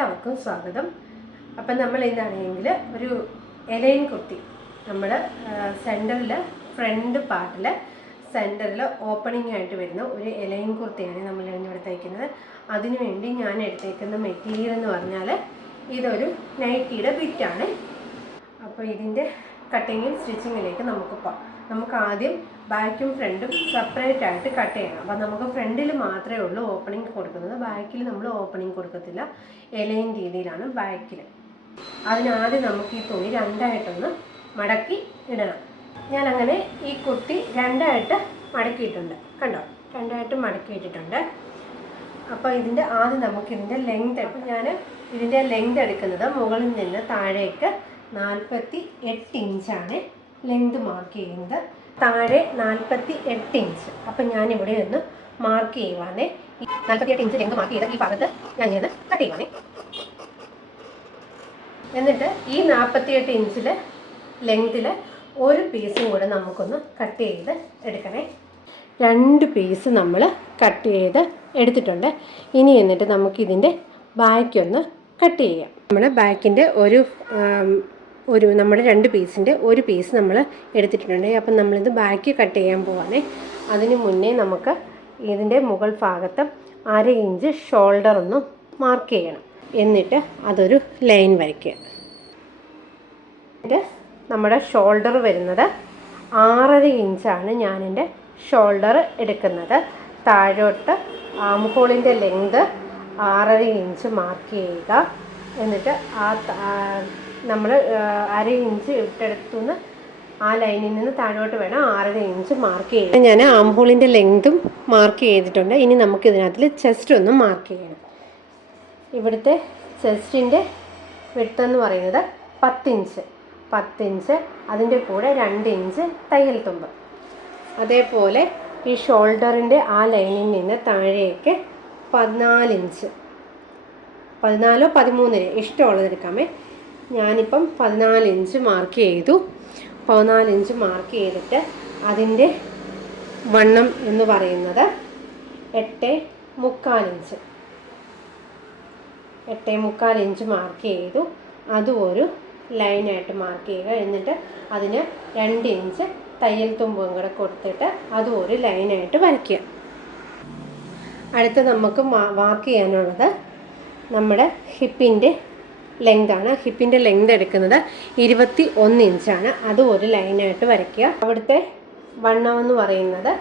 എല്ലാവർക്കും സ്വാഗതം. അപ്പം നമ്മൾ എന്താണെങ്കിൽ ഒരു എലൈൻ കുർത്തി നമ്മൾ സെൻറ്ററിൽ ഫ്രണ്ട് പാർട്ടിൽ സെൻറ്ററിൽ ഓപ്പണിംഗ് ആയിട്ട് വരുന്ന ഒരു എലൈൻ കുർത്തിയാണ് നമ്മൾ ഇവിടെ തയ്ക്കുന്നത്. അതിനുവേണ്ടി ഞാൻ എടുത്തേക്കുന്ന മെറ്റീരിയൽ എന്ന് പറഞ്ഞാൽ ഇതൊരു നൈറ്റിയുടെ ബിറ്റാണ്. അപ്പോൾ ഇതിൻ്റെ കട്ടിങ്ങും സ്റ്റിച്ചിങ്ങിലേക്ക് നമുക്ക് പോകാം. നമുക്ക് ആദ്യം ബാക്കും ഫ്രണ്ടും സെപ്പറേറ്റ് ആയിട്ട് കട്ട് ചെയ്യണം. അപ്പോൾ നമുക്ക് ഫ്രണ്ടിൽ മാത്രമേ ഉള്ളൂ ഓപ്പണിംഗ് കൊടുക്കുന്നത്, ബാക്കിൽ നമ്മൾ ഓപ്പണിംഗ് കൊടുക്കത്തില്ല. എലൈൻ രീതിയിലാണ് ബാക്കിൽ. അതിനാദ്യം നമുക്ക് ഈ തുണി രണ്ടായിട്ടൊന്ന് മടക്കി ഇടണം. ഞാനങ്ങനെ ഈ കുർത്തി രണ്ടായിട്ട് മടക്കിയിട്ടുണ്ട്, കണ്ടോ, രണ്ടായിട്ട് മടക്കിയിട്ടിട്ടുണ്ട്. അപ്പോൾ ഇതിൻ്റെ ആദ്യം നമുക്കിതിൻ്റെ ലെങ്ത്, അപ്പോൾ ഞാൻ ഇതിൻ്റെ ലെങ്ത് എടുക്കുന്നത് മുകളിൽ നിന്ന് താഴേക്ക് 48 ഇഞ്ചാണ് ലെങ്ത് മാർക്ക് ചെയ്യുന്നത്. താഴെ 48 ഇഞ്ച്. അപ്പം ഞാനിവിടെ ഒന്ന് മാർക്ക് ചെയ്യുവാണേ. 48 ഇഞ്ച് ലെങ്ത് മാർക്ക് ചെയ്ത ഈ ഭാഗത്ത് ഞാൻ ഇങ്ങനെ കട്ട് ചെയ്യുവാണേ. എന്നിട്ട് ഈ 48 ഇഞ്ചിൽ ലെങ്തിൽ ഒരു പീസും കൂടെ നമുക്കൊന്ന് കട്ട് ചെയ്ത് എടുക്കണേ. 2 പീസ് നമ്മൾ കട്ട് ചെയ്ത് എടുത്തിട്ടുണ്ട്. ഇനി എന്നിട്ട് നമുക്കിതിൻ്റെ ബാക്കൊന്ന് കട്ട് ചെയ്യാം. നമ്മൾ ബാക്കിൻ്റെ ഒരു നമ്മുടെ 2 പീസിൻ്റെ ഒരു പീസ് നമ്മൾ എടുത്തിട്ടുണ്ട്. അപ്പം നമ്മളിത് ബാക്ക് കട്ട് ചെയ്യാൻ പോവാണേ. അതിന് മുന്നേ നമുക്ക് ഇതിൻ്റെ മുകൾ ഭാഗത്ത് 1/2 ഇഞ്ച് ഷോൾഡർ ഒന്ന് മാർക്ക് ചെയ്യണം. എന്നിട്ട് അതൊരു ലൈൻ വരയ്ക്കുക. എന്നിട്ട് നമ്മുടെ ഷോൾഡർ വരുന്നത് 6.5 ഇഞ്ചാണ് ഞാനെൻ്റെ ഷോൾഡർ എടുക്കുന്നത്. താഴോട്ട് ആം ഹോളിൻ്റെ ലെങ്ത് 6.5 ഇഞ്ച് മാർക്ക് ചെയ്യുക. എന്നിട്ട് നമ്മൾ 1/2 ഇഞ്ച് ഇട്ടെടുത്തുനിന്ന് ആ ലൈനിൽ നിന്ന് താഴോട്ട് വേണം 6.5 ഇഞ്ച് മാർക്ക് ചെയ്യാം. ഞാൻ ആം ഹോളിൻ്റെ ലെങ്തും മാർക്ക് ചെയ്തിട്ടുണ്ട്. ഇനി നമുക്ക് ഇതിനകത്തിൽ ചെസ്റ്റ് ഒന്ന് മാർക്ക് ചെയ്യണം. ഇവിടുത്തെ ചെസ്റ്റിൻ്റെ വിഡ്ത്ത് എന്ന് പറയുന്നത് 10 ഇഞ്ച്, അതിൻ്റെ കൂടെ 2 ഇഞ്ച് തയ്യൽ തുമ്പ്. അതേപോലെ ഈ ഷോൾഡറിൻ്റെ ആ ലൈനിൽ നിന്ന് താഴേക്ക് 14 ഇഞ്ച്, 14 13 ഇഷ്ടമുള്ളത് എടുക്കാമേ. ഞാനിപ്പം 14 ഇഞ്ച് മാർക്ക് ചെയ്തു. 14 ഇഞ്ച് മാർക്ക് ചെയ്തിട്ട് അതിൻ്റെ വണ്ണം എന്ന് പറയുന്നത് 8.25 ഇഞ്ച്. 8.25 ഇഞ്ച് മാർക്ക് ചെയ്തു. അതും ഒരു ലൈനായിട്ട് മാർക്ക് ചെയ്യുക. എന്നിട്ട് അതിന് 2 ഇഞ്ച് തയ്യൽ തുമ്പും കൂടെ കൊടുത്തിട്ട് അതും ഒരു ലൈനായിട്ട് വരയ്ക്കുക. അടുത്ത് നമുക്ക് മാർക്ക് ചെയ്യാനുള്ളത് നമ്മുടെ ഹിപ്പിൻ്റെ ലെങ്താണ്. ഹിപ്പിൻ്റെ ലെങ്ത് എടുക്കുന്നത് 21 ഇഞ്ചാണ്. അതും ഒരു ലൈനായിട്ട് വരയ്ക്കുക. അവിടുത്തെ വണ്ണം എന്ന് പറയുന്നത്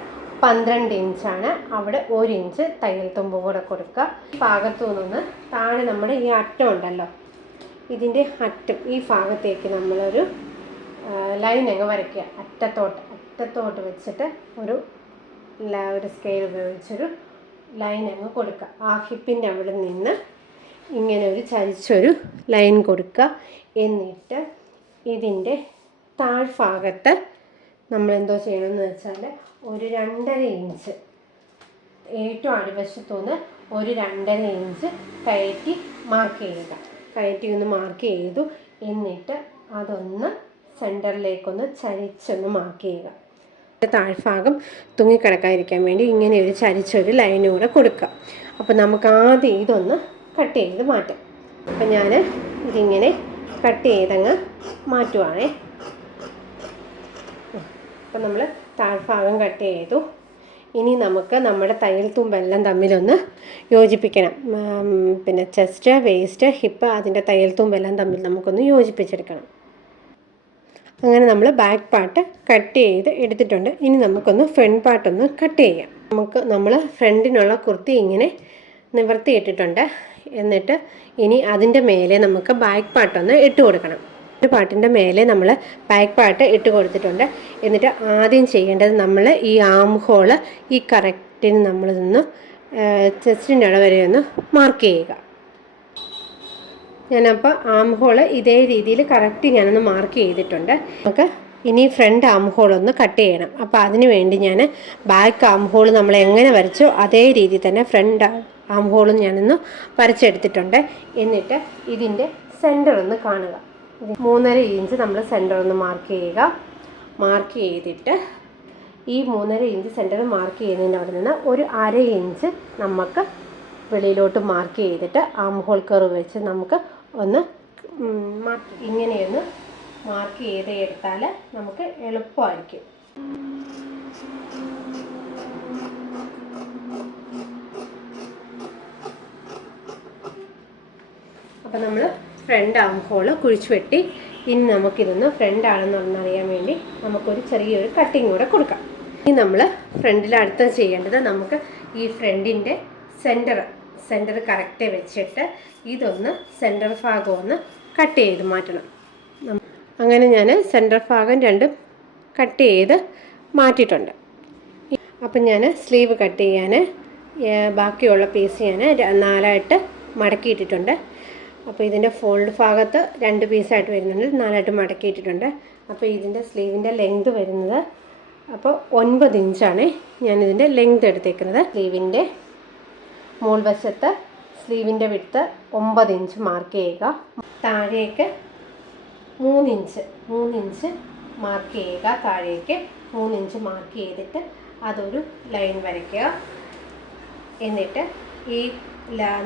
12 ഇഞ്ചാണ്. അവിടെ 1 ഇഞ്ച് തയ്യൽ തുമ്പ് കൂടെ കൊടുക്കുക. ഈ ഭാഗത്തു നിന്ന് താഴെ നമ്മുടെ ഈ അറ്റം ഉണ്ടല്ലോ, ഇതിൻ്റെ അറ്റം ഈ ഭാഗത്തേക്ക് നമ്മളൊരു ലൈൻ അങ്ങ് വരയ്ക്കുക. അറ്റത്തോട്ട് വെച്ചിട്ട് ഒരു സ്കെയിൽ ഉപയോഗിച്ചൊരു ലൈൻ അങ്ങ് കൊടുക്കുക. ആ ഹിപ്പിൻ്റെ അവിടെ നിന്ന് ഇങ്ങനെ ഒരു ചരിച്ചൊരു ലൈൻ കൊടുക്കുക. എന്നിട്ട് ഇതിൻ്റെ താഴ്ഭാഗത്ത് നമ്മളെന്തോ ചെയ്യണമെന്ന് വെച്ചാൽ ഒരു 2.5 ഇഞ്ച് ഏറ്റവും അടിവശത്തുനിന്ന് ഒരു 2.5 ഇഞ്ച് കയറ്റി മാർക്ക് ചെയ്യുക. കയറ്റി ഒന്ന് മാർക്ക് ചെയ്തു. എന്നിട്ട് അതൊന്ന് സെൻറ്ററിലേക്കൊന്ന് ചരിച്ചൊന്ന് മാർക്ക് ചെയ്യുക. താഴ്ഭാഗം തൂങ്ങിക്കിടക്കാതിരിക്കാൻ വേണ്ടി ഇങ്ങനെ ഒരു ചരിച്ചൊരു ലൈനൂടെ കൊടുക്കുക. അപ്പോൾ നമുക്ക് ആദ്യം ഇതൊന്ന് കട്ട് ചെയ്ത് മാറ്റാം. അപ്പം ഞാൻ ഇതിങ്ങനെ കട്ട് ചെയ്തങ്ങ് മാറ്റുവാണേ. അപ്പം നമ്മൾ താഴ്ഭാഗം കട്ട് ചെയ്തു. ഇനി നമുക്ക് നമ്മുടെ തയ്യൽ തുമ്പെല്ലാം തമ്മിലൊന്ന് യോജിപ്പിക്കണം. പിന്നെ ചെസ്റ്റ്, വേസ്റ്റ്, ഹിപ്പ്, അതിൻ്റെ തയ്യൽ തുമ്പെല്ലാം തമ്മിൽ നമുക്കൊന്ന് യോജിപ്പിച്ചെടുക്കണം. അങ്ങനെ നമ്മൾ ബാക്ക് പാർട്ട് കട്ട് ചെയ്ത് എടുത്തിട്ടുണ്ട്. ഇനി നമുക്കൊന്ന് ഫ്രണ്ട് പാർട്ടൊന്ന് കട്ട് ചെയ്യാം. നമ്മൾ ഫ്രണ്ടിനുള്ള കുർത്തി ഇങ്ങനെ നിവർത്തിയിട്ടിട്ടുണ്ട്. എന്നിട്ട് ഇനി അതിൻ്റെ മേലെ നമുക്ക് ബാക്ക് പാർട്ടൊന്ന് ഇട്ട് കൊടുക്കണം. ഒരു പാർട്ടിൻ്റെ മേലെ നമ്മൾ ബാക്ക് പാർട്ട് ഇട്ട് കൊടുത്തിട്ടുണ്ട്. എന്നിട്ട് ആദ്യം ചെയ്യേണ്ടത് നമ്മൾ ഈ ആം ഹോള് ഈ കറക്റ്റിന് നമ്മളിതൊന്ന് ചെസ്റ്റിൻ്റെ അവിടെ വരെ ഒന്ന് മാർക്ക് ചെയ്യുക. ഞാനപ്പോൾ ആം ഹോള് ഇതേ രീതിയിൽ കറക്റ്റ് ഞാനൊന്ന് മാർക്ക് ചെയ്തിട്ടുണ്ട്. നമുക്ക് ഇനി ഫ്രണ്ട് ആം ഹോളൊന്ന് കട്ട് ചെയ്യണം. അപ്പോൾ അതിന് വേണ്ടി ഞാൻ ബാക്ക് ആം ഹോൾ നമ്മൾ എങ്ങനെ വരച്ചോ അതേ രീതിയിൽ തന്നെ ഫ്രണ്ട് ആം ഹോളും ഞാനൊന്ന് വരച്ചെടുത്തിട്ടുണ്ട്. എന്നിട്ട് ഇതിൻ്റെ സെൻറ്റർ ഒന്ന് കാണുക. 3.5 ഇഞ്ച് നമ്മൾ സെൻറ്റർ ഒന്ന് മാർക്ക് ചെയ്യുക. മാർക്ക് ചെയ്തിട്ട് ഈ 3.5 ഇഞ്ച് സെൻറ്റർ മാർക്ക് ചെയ്യുന്നതിൻ്റെ അവിടെ നിന്ന് ഒരു 1/2 ഇഞ്ച് നമുക്ക് വെളിയിലോട്ട് മാർക്ക് ചെയ്തിട്ട് ആം ഹോൾ കർവ് വെച്ച് നമുക്ക് ഒന്ന് ഇങ്ങനെയൊന്ന് മാർക്ക് ചെയ്ത് എടുത്താൽ നമുക്ക് എളുപ്പമായിരിക്കും. അപ്പോൾ നമ്മൾ ഫ്രണ്ട് ആം ഹോള് കുഴിച്ച് വെട്ടി. ഇനി നമുക്കിതൊന്ന് ഫ്രണ്ട് ആണെന്നറിയാൻ വേണ്ടി നമുക്കൊരു ചെറിയൊരു കട്ടിങ് കൂടെ കൊടുക്കാം. ഇനി നമ്മൾ ഫ്രണ്ടിൽ അടുത്ത് ചെയ്യേണ്ടത് നമുക്ക് ഈ ഫ്രണ്ടിൻ്റെ സെൻറ്റർ കറക്റ്റ് വെച്ചിട്ട് ഇതൊന്ന് സെൻറ്റർ ഭാഗം ഒന്ന് കട്ട് ചെയ്ത് മാറ്റണം. അങ്ങനെ ഞാൻ സെൻറ്റർ ഭാഗം രണ്ടും കട്ട് ചെയ്ത് മാറ്റിയിട്ടുണ്ട്. അപ്പം ഞാൻ സ്ലീവ് കട്ട് ചെയ്യാൻ ബാക്കിയുള്ള പീസ് ഞാൻ 4ആയിട്ട് മടക്കിയിട്ടിട്ടുണ്ട്. അപ്പോൾ ഇതിൻ്റെ ഫോൾഡ് ഭാഗത്ത് 2 പീസായിട്ട് വരുന്നുണ്ട്, 4ആയിട്ട് മടക്കിയിട്ടിട്ടുണ്ട്. അപ്പോൾ ഇതിൻ്റെ സ്ലീവിൻ്റെ ലെങ്ത് വരുന്നത് അപ്പോൾ 9 ഇഞ്ചാണ് ഞാനിതിൻ്റെ ലെങ്ത് എടുത്തേക്കുന്നത്. സ്ലീവിൻ്റെ മോൾ വശത്ത് സ്ലീവിൻ്റെ വിഡ്ത്ത് 9 ഇഞ്ച് മാർക്ക് ചെയ്യുക. താഴേക്ക് 3 ഇഞ്ച് മാർക്ക് ചെയ്യുക. താഴേക്ക് 3 ഇഞ്ച് മാർക്ക് ചെയ്തിട്ട് അതൊരു ലൈൻ വരയ്ക്കുക. എന്നിട്ട് ഈ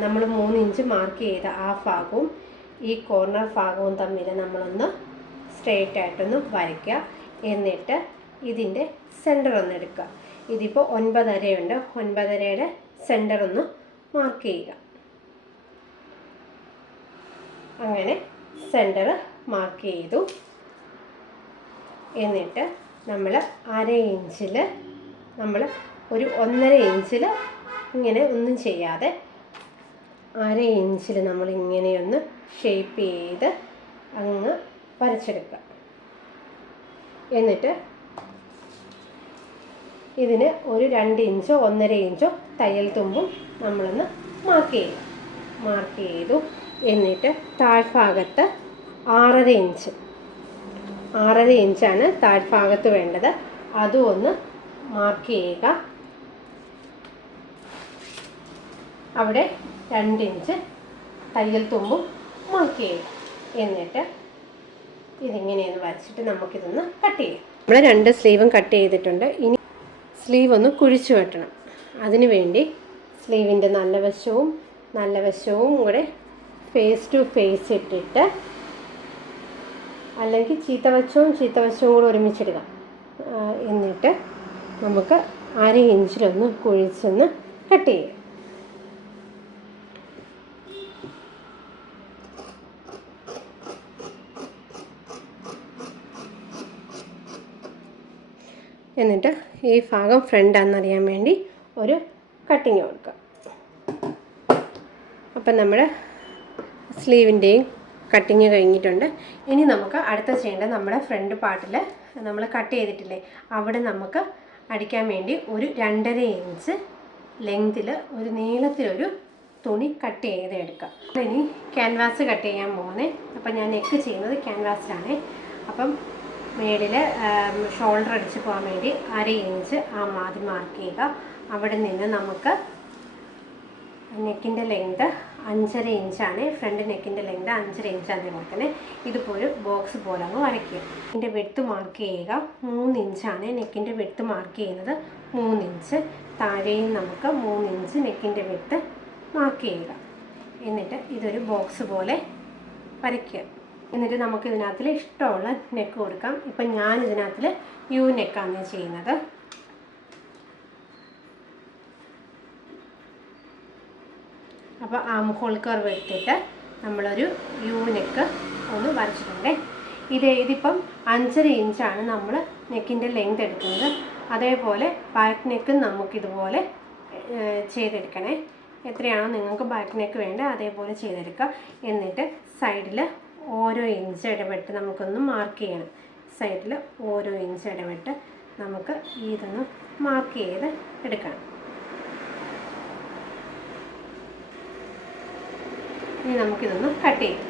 നമ്മൾ 3 ഇഞ്ച് മാർക്ക് ചെയ്ത ആ ഭാഗവും ഈ കോർണർ ഭാഗവും തമ്മിൽ നമ്മളൊന്ന് സ്ട്രെയിറ്റ് ആയിട്ടൊന്ന് വരയ്ക്കുക. എന്നിട്ട് ഇതിൻ്റെ സെൻറ്റർ ഒന്ന് എടുക്കുക. ഇതിപ്പോൾ 9.5 ഉണ്ട്. 9.5യുടെ സെൻറ്റർ ഒന്ന് മാർക്ക് ചെയ്യുക. അങ്ങനെ സെൻറ്റർ മാർക്ക് ചെയ്തു. എന്നിട്ട് നമ്മൾ 1/2 ഇഞ്ചിൽ നമ്മൾ ഒരു 1.5 ഇഞ്ചിൽ ഇങ്ങനെ ഒന്നും ചെയ്യാതെ 1/2 ഇഞ്ചിൽ നമ്മൾ ഇങ്ങനെയൊന്ന് ഷേപ്പ് ചെയ്ത് അങ്ങ് വരച്ചെടുക്കുക. എന്നിട്ട് ഇതിന് ഒരു 2 ഇഞ്ചോ 1.5 ഇഞ്ചോ തയ്യൽ തുമ്പും നമ്മളൊന്ന് മാർക്ക് ചെയ്തു. എന്നിട്ട് താഴ്ഭാഗത്ത് 6.5 ഇഞ്ചാണ് താഴ്ഭാഗത്ത് വേണ്ടത്. അതും ഒന്ന് മാർക്ക് ചെയ്യുക. അവിടെ 2 ഇഞ്ച് തയ്യൽ തുമ്പും മാർക്ക് ചെയ്യുക. എന്നിട്ട് ഇതിങ്ങനെയൊന്ന് വരച്ചിട്ട് നമുക്കിതൊന്ന് കട്ട് ചെയ്യാം. നമ്മൾ 2 സ്ലീവും കട്ട് ചെയ്തിട്ടുണ്ട്. ഇനി സ്ലീവ് ഒന്ന് കുഴിച്ചു വെട്ടണം. അതിനു വേണ്ടി സ്ലീവിൻ്റെ നല്ല വശവും കൂടെ ഫേസ് ടു ഫേസ് ഇട്ടിട്ട്, അല്ലെങ്കിൽ ചീത്തവശവും കൂടെ ഒരുമിച്ചിടുക. എന്നിട്ട് നമുക്ക് 1/2 ഇഞ്ചിലൊന്ന് കുഴിച്ചൊന്ന് കട്ട് ചെയ്യാം. എന്നിട്ട് ഈ ഭാഗം ഫ്രണ്ടാണെന്നറിയാൻ വേണ്ടി ഒരു കട്ടിങ് കൊടുക്കുക. അപ്പം നമ്മുടെ സ്ലീവിൻ്റെയും കട്ടിങ് കഴിഞ്ഞിട്ടുണ്ട്. ഇനി നമുക്ക് അടുത്ത ചെയ്യേണ്ടത് നമ്മുടെ ഫ്രണ്ട് പാർട്ടിൽ നമ്മൾ കട്ട് ചെയ്തിട്ടില്ലേ, അവിടെ നമുക്ക് അടിക്കാൻ വേണ്ടി ഒരു 2.5 ഇഞ്ച് ലെങ്തിൽ ഒരു നീളത്തിലൊരു തുണി കട്ട് ചെയ്ത് എടുക്കുക. ഇനി ക്യാൻവാസ് കട്ട് ചെയ്യാൻ പോകുന്നത്. അപ്പം ഞാൻ നെക്ക് ചെയ്യുന്നത് ക്യാൻവാസിലാണ്. അപ്പം മേളിൽ ഷോൾഡർ അടിച്ച് പോകാൻ വേണ്ടി 1/2 ഇഞ്ച് ആദ്യം മാർക്ക് ചെയ്യുക. അവിടെ നിന്ന് നമുക്ക് നെക്കിൻ്റെ ലെങ്ത് 5.5 ഇഞ്ചാണ്. ഫ്രണ്ട് നെക്കിൻ്റെ ലെങ്ത് 5.5 ഇഞ്ചാണ് കൊടുക്കുന്നത്. ഇതിപ്പോൾ ഒരു ബോക്സ് പോലെ അങ്ങ് വരയ്ക്കുക. ഇതിൻ്റെ വെഡ്ത്ത് മാർക്ക് ചെയ്യുക 3 ഇഞ്ചാണ്. നെക്കിൻ്റെ വെഡ്ത്ത് മാർക്ക് ചെയ്യുന്നത് 3 ഇഞ്ച്. താഴെയും നമുക്ക് 3 ഇഞ്ച് നെക്കിൻ്റെ വെഡ്ത്ത് മാർക്ക് ചെയ്യുക. എന്നിട്ട് ഇതൊരു ബോക്സ് പോലെ വരയ്ക്കുക. എന്നിട്ട് നമുക്ക് ഇതിനകത്തിൽ ഇഷ്ടമുള്ള നെക്ക് കൊടുക്കാം. ഇപ്പം ഞാൻ ഇതിനകത്തിൽ യു നെക്കാണ് ചെയ്യുന്നത്. അപ്പോൾ ആം ഹോൾ കർവ് എടുത്തിട്ട് നമ്മളൊരു യു നെക്ക് ഒന്ന് വരച്ചിട്ടുണ്ട്. ഇതിപ്പം 5.5 ഇഞ്ചാണ് നമ്മൾ നെക്കിൻ്റെ ലെങ്ത് എടുക്കുന്നത്. അതേപോലെ ബാക്ക് നെക്ക് നമുക്കിതുപോലെ ചെയ്തെടുക്കണേ. എത്രയാണോ നിങ്ങൾക്ക് ബാക്ക് നെക്ക് വേണ്ടത് അതേപോലെ ചെയ്തെടുക്കുക. എന്നിട്ട് സൈഡിൽ ഓരോ ഇഞ്ച് ഇടവിട്ട് നമുക്കൊന്ന് മാർക്ക് ചെയ്യണം. സൈഡിൽ ഓരോ ഇഞ്ച് ഇടവിട്ട് നമുക്ക് ഇതൊന്ന് മാർക്ക് ചെയ്ത് എടുക്കണം. ഇനി നമുക്കിതൊന്ന് കട്ട് ചെയ്യാം.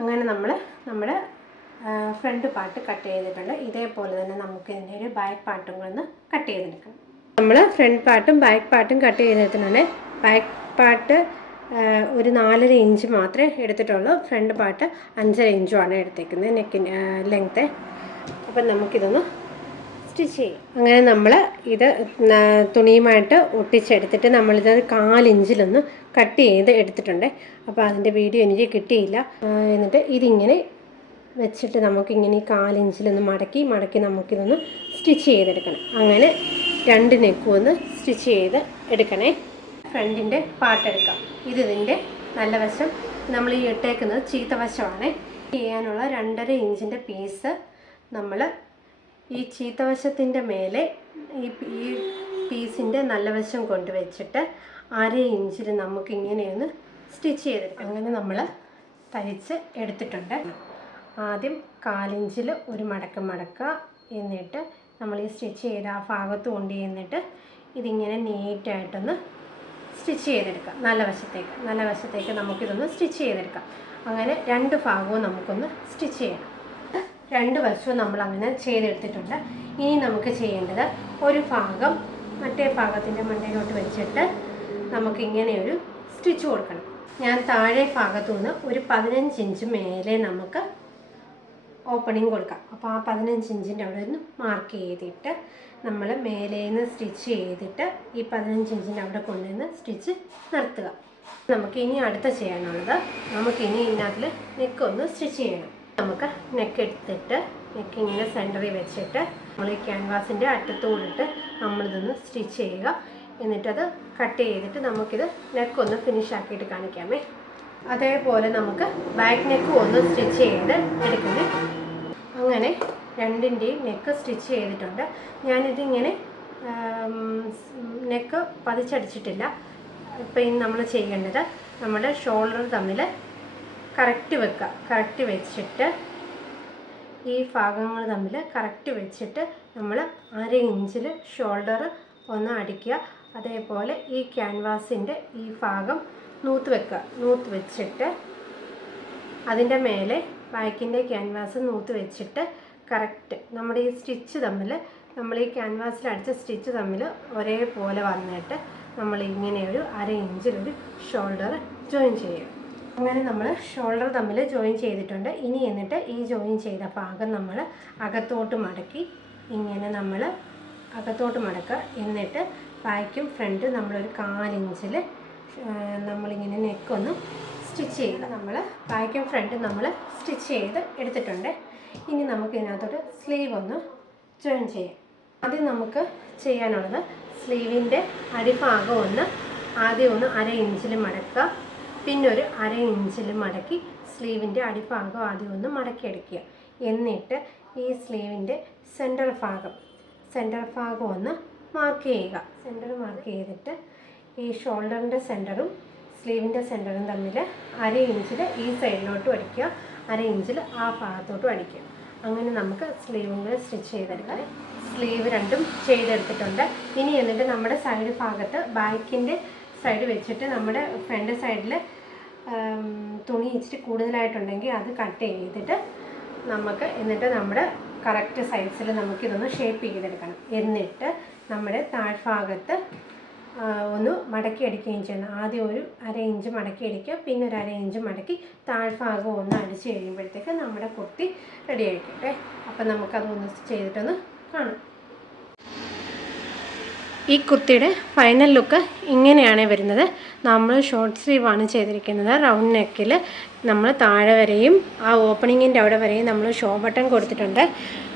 അങ്ങനെ നമ്മുടെ ഫ്രണ്ട് പാർട്ട് കട്ട് ചെയ്തിട്ടുണ്ട്. ഇതേപോലെ തന്നെ നമുക്ക് ഇതിൻ്റെ ഒരു ബാക്ക് പാർട്ടും കൂടെ ഒന്ന് കട്ട് ചെയ്തെടുക്കണം. നമ്മൾ ഫ്രണ്ട് പാർട്ടും ബാക്ക് പാർട്ടും കട്ട് ചെയ്തെടുത്തിട്ടുണ്ട്. ബാക്ക് പാർട്ട് ഒരു 4.5 ഇഞ്ച് മാത്രമേ എടുത്തിട്ടുള്ളൂ. ഫ്രണ്ട് പാർട്ട് 5.5 ഇഞ്ചുമാണ് എടുത്തേക്കുന്നത് നെക്കിൻ്റെ ലെങ്ത്ത്. അപ്പം നമുക്കിതൊന്ന് സ്റ്റിച്ച് ചെയ്യും. അങ്ങനെ നമ്മൾ ഇത് തുണിയുമായിട്ട് ഒട്ടിച്ചെടുത്തിട്ട് നമ്മളിത് 4 ഇഞ്ചിലൊന്ന് കട്ട് ചെയ്ത് എടുത്തിട്ടുണ്ട്. അപ്പോൾ അതിൻ്റെ വീഡിയോ എനിക്ക് കിട്ടിയില്ല. എന്നിട്ട് ഇതിങ്ങനെ വെച്ചിട്ട് നമുക്കിങ്ങനെ 4 ഇഞ്ചിലൊന്ന് മടക്കി നമുക്കിതൊന്ന് സ്റ്റിച്ച് ചെയ്തെടുക്കണം. അങ്ങനെ 2 നെക്കും ഒന്ന് സ്റ്റിച്ച് ചെയ്ത് എടുക്കണേ. ഫ്രണ്ടിൻ്റെ പാർട്ട് എടുക്കാം. ഇതിൻ്റെ നല്ല വശം, നമ്മൾ ഈ ഇട്ടേക്കുന്നത് ചീത്ത വശമാണ്. ചെയ്യാനുള്ള 2.5 ഇഞ്ചിൻ്റെ പീസ് നമ്മൾ ഈ ചീത്ത വശത്തിൻ്റെ മേലെ ഈ പീസിൻ്റെ നല്ല വശം കൊണ്ടുവച്ചിട്ട് 1/2 ഇഞ്ചിൽ നമുക്കിങ്ങനെയൊന്ന് സ്റ്റിച്ച് ചെയ്തെടുക്കാം. അങ്ങനെ നമ്മൾ തയ്ച്ച് എടുത്തിട്ടുണ്ട്. ആദ്യം 1/4 ഇഞ്ചിൽ ഒരു മടക്കുക. എന്നിട്ട് നമ്മൾ ഈ സ്റ്റിച്ച് ചെയ്ത ആ ഭാഗത്ത് കൊണ്ട് ചെന്നിട്ട് ഇതിങ്ങനെ നീറ്റായിട്ടൊന്ന് സ്റ്റിച്ച് ചെയ്തെടുക്കാം. നല്ല വശത്തേക്ക് നമുക്കിതൊന്ന് സ്റ്റിച്ച് ചെയ്തെടുക്കാം. അങ്ങനെ 2 ഭാഗവും നമുക്കൊന്ന് സ്റ്റിച്ച് ചെയ്യണം. 2 വശവും നമ്മൾ അങ്ങനെ ചെയ്തെടുത്തിട്ടുണ്ട്. ഇനി നമുക്ക് ചെയ്യേണ്ടത് ഒരു ഭാഗം മറ്റേ ഭാഗത്തിൻ്റെ മണ്ടയിലോട്ട് വെച്ചിട്ട് നമുക്കിങ്ങനെ ഒരു സ്റ്റിച്ച് കൊടുക്കണം. ഞാൻ താഴെ ഭാഗത്തു നിന്ന് ഒരു 15 ഇഞ്ച് മേലെ നമുക്ക് ഓപ്പണിങ് കൊടുക്കാം. അപ്പോൾ ആ 15 ഇഞ്ചിൻ്റെ അവിടെ നിന്ന് മാർക്ക് ചെയ്തിട്ട് നമ്മൾ മേലേന്ന് സ്റ്റിച്ച് ചെയ്തിട്ട് ഈ 15 ഇഞ്ചിൻ്റെ അവിടെ കൊണ്ടുവന്ന് സ്റ്റിച്ച് നിർത്തുക. നമുക്ക് ഇനി അടുത്ത ചെയ്യാനുള്ളത്, നമുക്കിനി ഇതിനകത്തിൽ നെക്ക് ഒന്ന് സ്റ്റിച്ച് ചെയ്യണം. നമുക്ക് നെക്ക് എടുത്തിട്ട് നെക്ക് ഇങ്ങനെ സെൻറ്ററിൽ വെച്ചിട്ട് നമ്മൾ ഈ ക്യാൻവാസിൻ്റെ അറ്റത്തോടിട്ട് നമ്മളിതൊന്ന് സ്റ്റിച്ച് ചെയ്യുക. എന്നിട്ടത് കട്ട് ചെയ്തിട്ട് നമുക്കിത് നെക്കൊന്ന് ഫിനിഷ് ആക്കിയിട്ട് കാണിക്കാമേ. അതേപോലെ നമുക്ക് ബാക്ക് നെക്കും ഒന്ന് സ്റ്റിച്ച് ചെയ്ത് എടുക്കണേ. അങ്ങനെ 2ൻ്റെയും നെക്ക് സ്റ്റിച്ച് ചെയ്തിട്ടുണ്ട്. ഞാനിതിങ്ങനെ നെക്ക് പതിച്ചടിച്ചിട്ടില്ല. ഇപ്പം ഇനി നമ്മൾ ചെയ്യേണ്ടത് നമ്മുടെ ഷോൾഡർ തമ്മിൽ കറക്റ്റ് വെക്കുക. കറക്റ്റ് വെച്ചിട്ട് ഈ ഭാഗങ്ങൾ തമ്മിൽ കറക്റ്റ് വെച്ചിട്ട് നമ്മൾ 1/2 ഇഞ്ചിൽ ഷോൾഡർ ഒന്ന് അടിക്കുക. അതേപോലെ ഈ ക്യാൻവാസിൻ്റെ ഈ ഭാഗം നൂത്ത് വെക്കുക. നൂത്ത് വെച്ചിട്ട് അതിൻ്റെ മേലെ ബാക്കിൻ്റെ ക്യാൻവാസ് നൂത്ത് വെച്ചിട്ട് കറക്റ്റ് നമ്മുടെ ഈ സ്റ്റിച്ച് തമ്മിൽ, നമ്മൾ ഈ ക്യാൻവാസിൽ അടിച്ച സ്റ്റിച്ച് തമ്മിൽ ഒരേപോലെ വന്നിട്ട് നമ്മൾ ഇങ്ങനെ ഒരു 1/2 ഇഞ്ചിലൊരു ഷോൾഡർ ജോയിൻ ചെയ്യും. അങ്ങനെ നമ്മൾ ഷോൾഡർ തമ്മിൽ ജോയിൻ ചെയ്തിട്ടുണ്ട്. ഇനി എന്നിട്ട് ഈ ജോയിൻ ചെയ്ത ഭാഗം നമ്മൾ അകത്തോട്ട് മടക്കി ഇങ്ങനെ നമ്മൾ അകത്തോട്ട് മടക്കുക. എന്നിട്ട് ബാക്കും ഫ്രണ്ട് നമ്മളൊരു 4 ഇഞ്ചിൽ നമ്മളിങ്ങനെ നെക്കൊന്ന് സ്റ്റിച്ച് ചെയ്യുക. നമ്മൾ ബാക്കും ഫ്രണ്ടും നമ്മൾ സ്റ്റിച്ച് ചെയ്ത് എടുത്തിട്ടുണ്ട്. ഇനി നമുക്ക് ഇതിനകത്തോട്ട് സ്ലീവ് ഒന്ന് ജോയിൻ ചെയ്യാം. ആദ്യം നമുക്ക് ചെയ്യാനുള്ളത് സ്ലീവിൻ്റെ അടിഭാഗം ആദ്യം 1/2 ഇഞ്ചിൽ മടക്കുക. പിന്നെ ഒരു 1/2 ഇഞ്ചിൽ മടക്കി സ്ലീവിൻ്റെ അടിഭാഗം ആദ്യം ഒന്ന് മടക്കിയെടുക്കുക. എന്നിട്ട് ഈ സ്ലീവിൻ്റെ സെൻറ്റർ ഭാഗം ഒന്ന് മാർക്ക് ചെയ്യുക. സെൻറ്റർ മാർക്ക് ചെയ്തിട്ട് ഈ ഷോൾഡറിൻ്റെ സെൻറ്ററും സ്ലീവിൻ്റെ സെൻറ്ററും തമ്മിൽ 1/2 ഇഞ്ചിൽ ഈ സൈഡിലോട്ടും അടിക്കുക, 1/2 ഇഞ്ചിൽ ആ ഭാഗത്തോട്ടും അടിക്കുക. അങ്ങനെ നമുക്ക് സ്ലീവും കൂടെ സ്റ്റിച്ച് ചെയ്തെടുക്കാം. സ്ലീവ് രണ്ടും ചെയ്തെടുത്തിട്ടുണ്ട്. ഇനി എന്നിട്ട് നമ്മുടെ സൈഡ് ഭാഗത്ത് ബാക്കിൻ്റെ സൈഡ് വെച്ചിട്ട് നമ്മുടെ ഫ്രണ്ട് സൈഡിൽ തുണി ഇച്ചിരി കൂടുതലായിട്ടുണ്ടെങ്കിൽ അത് കട്ട് ചെയ്തിട്ട് നമുക്ക് എന്നിട്ട് നമ്മുടെ കറക്റ്റ് സൈസിൽ നമുക്കിതൊന്ന് ഷേപ്പ് ചെയ്തെടുക്കണം. എന്നിട്ട് നമ്മുടെ താഴ്ഭാഗത്ത് ഒന്ന് മടക്കി അടിക്കുകയും ചെയ്യണം. ആദ്യം ഒരു 1/2 ഇഞ്ച് മടക്കി അടിക്കുക, പിന്നെ ഒരു 1/2 ഇഞ്ച് മടക്കി താഴ്ഭാഗം ഒന്ന് അടിച്ച് കഴിയുമ്പോഴത്തേക്ക് നമ്മുടെ കുർത്തി റെഡി ആയിക്കോട്ടെ. അപ്പം നമുക്കതൊന്ന് ചെയ്തിട്ടൊന്ന് കാണാം. ഈ കുർത്തിയുടെ ഫൈനൽ ലുക്ക് ഇങ്ങനെയാണ് വരുന്നത്. നമ്മൾ ഷോർട്ട് സ്ലീവാണ് ചെയ്തിരിക്കുന്നത്. റൗണ്ട് നെക്കിൽ നമ്മൾ താഴെ വരെയും ആ ഓപ്പണിങ്ങിൻ്റെ അവിടെ വരെയും നമ്മൾ ഷോ ബട്ടൺ കൊടുത്തിട്ടുണ്ട്.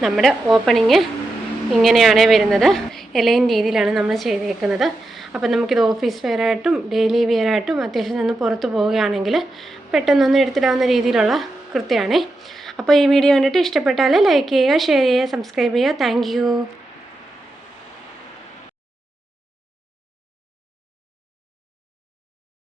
നമ്മുടെ ഓപ്പണിങ് ഇങ്ങനെയാണ് വരുന്നത്. എലൈൻ രീതിയിലാണ് നമ്മൾ ചെയ്തേക്കുന്നത്. അപ്പം നമുക്കിത് ഓഫീസ് വെയറായിട്ടും ഡെയിലി വെയറായിട്ടും അത്യാവശ്യം നിന്ന് പുറത്ത് പോവുകയാണെങ്കിൽ പെട്ടെന്നൊന്ന് എടുത്തിടാവുന്ന രീതിയിലുള്ള കുർത്തിയാണ്. അപ്പോൾ ഈ വീഡിയോ കണ്ടിട്ട് ഇഷ്ടപ്പെട്ടാൽ ലൈക്ക് ചെയ്യുക, ഷെയർ ചെയ്യുക, സബ്സ്ക്രൈബ് ചെയ്യുക. താങ്ക്